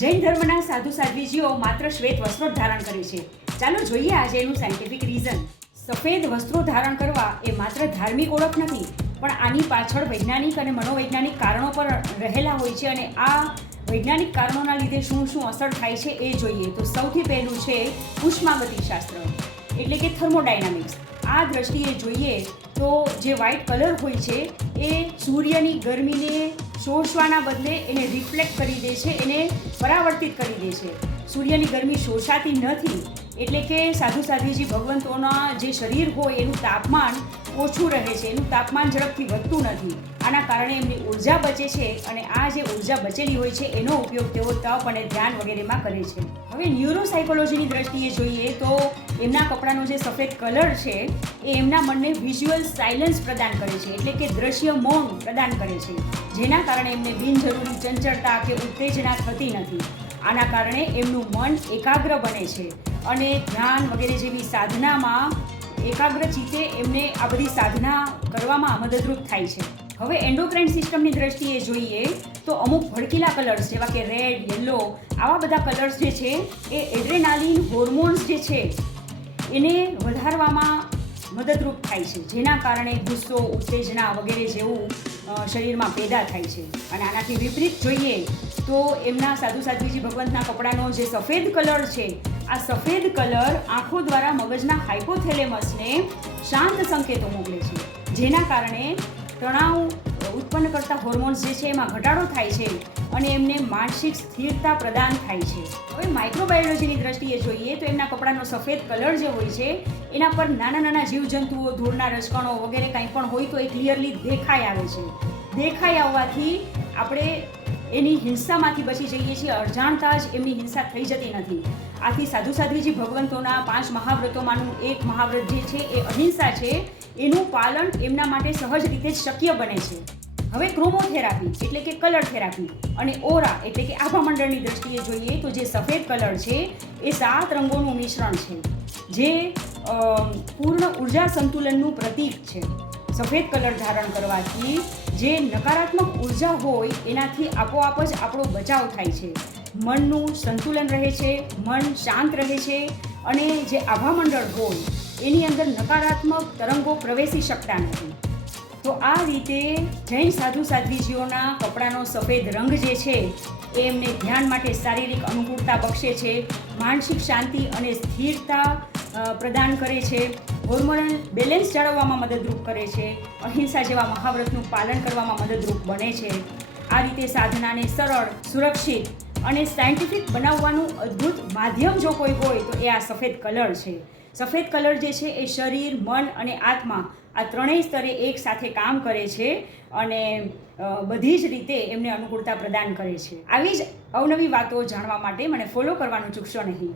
જૈન ધર્મના સાધુ સાધ્વીજીઓ માત્ર શ્વેત વસ્ત્રો ધારણ કરે છે. ચાલો જોઈએ આજે એનું સાયન્ટિફિક રીઝન. સફેદ વસ્ત્રો ધારણ કરવા એ માત્ર ધાર્મિક ઓળખ નથી, પણ આની પાછળ વૈજ્ઞાનિક અને મનોવૈજ્ઞાનિક કારણો પર રહેલા હોય છે. અને આ વૈજ્ઞાનિક કારણોના લીધે શું શું અસર થાય છે એ જોઈએ તો સૌથી પહેલું છે ઉષ્માગતિશાસ્ત્ર, એટલે કે થર્મોડાયનામિક્સ. આ દ્રષ્ટિએ જોઈએ તો જે વ્હાઇટ કલર હોય છે એ સૂર્યની ગરમીને શોષવાના બદલે એને રિફ્લેક્ટ કરી દે છે, એને પરાવર્તિત કરી દે છે. સૂર્યની ગરમી શોષાતી નથી, એટલે કે સાધુ સાધ્વીજી ભગવંતોના જે શરીર હોય એનું તાપમાન ઓછું રહે છે, એનું તાપમાન ઝડપથી વધતું નથી. આના કારણે એમની ઉર્જા બચે છે અને આ જે ઉર્જા બચેલી હોય છે એનો ઉપયોગ તેઓ તપ અને ધ્યાન વગેરેમાં કરે છે. હવે ન્યુરોસાયકોલોજીની દ્રષ્ટિએ જોઈએ તો એમના કપડાનો જે સફેદ કલર છે એ એમના મનને વિઝ્યુઅલ સાયલન્સ પ્રદાન કરે છે, એટલે કે દ્રશ્ય મૌન પ્રદાન કરે છે, જેના કારણે એમને બિનજરૂરી ચંચળતા કે ઉત્તેજના થતી નથી. આના કારણે એમનું મન એકાગ્ર બને છે અને ધ્યાન વગેરે જેવી સાધનામાં એકાગ્ર ચિત્તે એમને આ બધી સાધના કરવામાં મદદરૂપ થાય છે. હવે એન્ડોક્રાઇન સિસ્ટમની દ્રષ્ટિએ જોઈએ તો અમુક ભડકીલા કલર્સ જેવા કે રેડ, યલો, આવા બધા કલર્સ જે છે એ એડ્રેનાલિન હોર્મોન્સ જે છે એને વધારવામાં મદદરૂપ થાય છે, જેના કારણે ગુસ્સો, ઉત્તેજના વગેરે જેવું શરીરમાં પેદા થાય છે. અને આનાથી વિપરીત જોઈએ તો એમના સાધુ સાધ્વીજી ભગવંતના કપડાનો જે સફેદ કલર છે, આ સફેદ કલર આંખો દ્વારા મગજના હાઇપોથેલેમસને શાંત સંકેતો મોકલે છે, જેના કારણે તણાવ ઉત્પન્ન કરતા હોર્મોન્સ જે છે એમાં ઘટાડો થાય છે અને એમને માનસિક સ્થિરતા પ્રદાન થાય છે. હવે માઇક્રોબાયોલોજીની દ્રષ્ટિએ જોઈએ તો એમના કપડાનો સફેદ કલર જે હોય છે એના પર નાના નાના જીવજંતુઓ, ધૂળના રજકણો વગેરે કંઈ પણ હોય તો એ ક્લિયરલી દેખાઈ આવે છે. દેખાઈ આવવાથી આપણે એની હિંસામાંથી બચી જઈએ છીએ, અજાણતા જ એમની હિંસા થઈ જતી નથી. આથી સાધુ સાધ્વીજી ભગવંતોના 5 મહાવ્રતોમાંનું એક મહાવ્રત જે છે એ અહિંસા છે, એનું પાલન એમના માટે સહજ રીતે જ શક્ય બને છે. હવે ક્રોમોથેરાપી એટલે કે કલર થેરાપી અને ઓરા એટલે કે આભામંડળની દ્રષ્ટિએ જોઈએ તો જે સફેદ કલર છે એ 7 રંગોનું મિશ્રણ છે, જે પૂર્ણ ઉર્જા સંતુલનનું પ્રતીક છે. સફેદ કલર ધારણ કરવાથી જે નકારાત્મક ઉર્જા હોય એનાથી આપોઆપ જ આપણો બચાવ થાય છે, મનનું સંતુલન રહે છે, મન શાંત રહે છે અને જે આભામંડળ હોય એની અંદર નકારાત્મક તરંગો પ્રવેશી શકતા નથી. તો આ રીતે જૈન સાધુ સાધ્વીજીઓના કપડાનો સફેદ રંગ જે છે એ એમને ધ્યાન માટે શારીરિક અનુકૂળતા બક્ષે છે, માનસિક શાંતિ અને સ્થિરતા પ્રદાન કરે છે, હોર્મોનલ બેલેન્સ જાળવવામાં મદદરૂપ કરે છે, અહિંસા જેવા મહાવ્રતનું પાલન કરવામાં મદદરૂપ બને છે. આ રીતે સાધનાને સરળ, સુરક્ષિત અને સાયન્ટિફિક બનાવવાનું અદ્ભુત માધ્યમ જો કોઈ હોય તો એ આ સફેદ કલર છે. સફેદ કલર જે છે એ શરીર, મન અને આત્મા આ ત્રણેય સ્તરે એક સાથે કામ કરે છે અને બધી જ રીતે એમને અનુકૂળતા પ્રદાન કરે છે. આવી જ અવનવી વાતો જાણવા માટે મને ફોલો કરવાનું ચૂકશો નહીં.